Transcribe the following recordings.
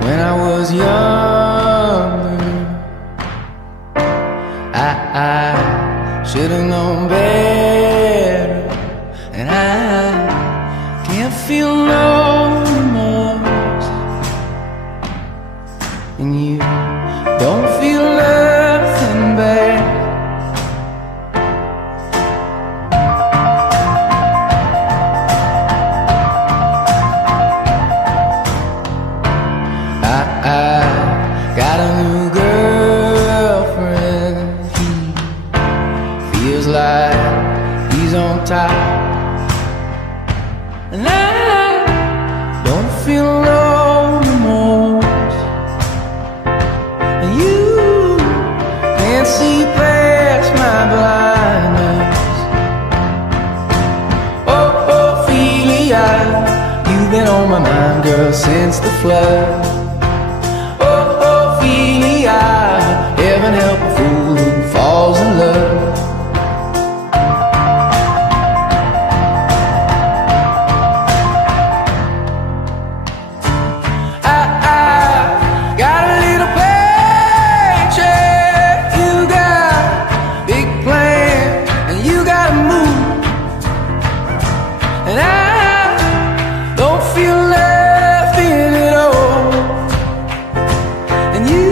When I was younger, I should have known better, and I can't feel no remorse, and you don't feel nothing bad. I got a new girlfriend. He feels like he's on top, and I don't feel no remorse, and you can't see past my blindness. Oh, Ophelia, you've been on my mind, girl, since the flood. Heaven help a fool who falls in love. I got a little paycheck, you got big plans, and you gotta move, and I don't feel left in it all, and you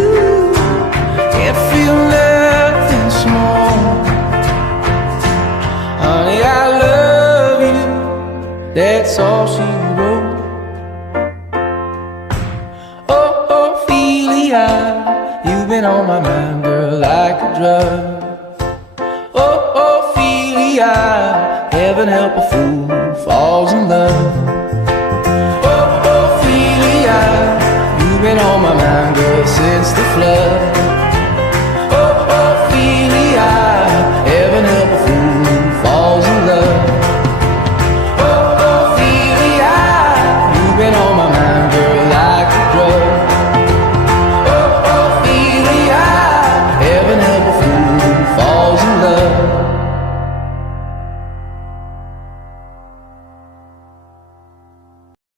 feel nothing small. Honey, I love you, that's all she wrote. Oh, Ophelia, you've been on my mind, girl, like a drug. Oh, Ophelia, heaven help a fool who falls in love.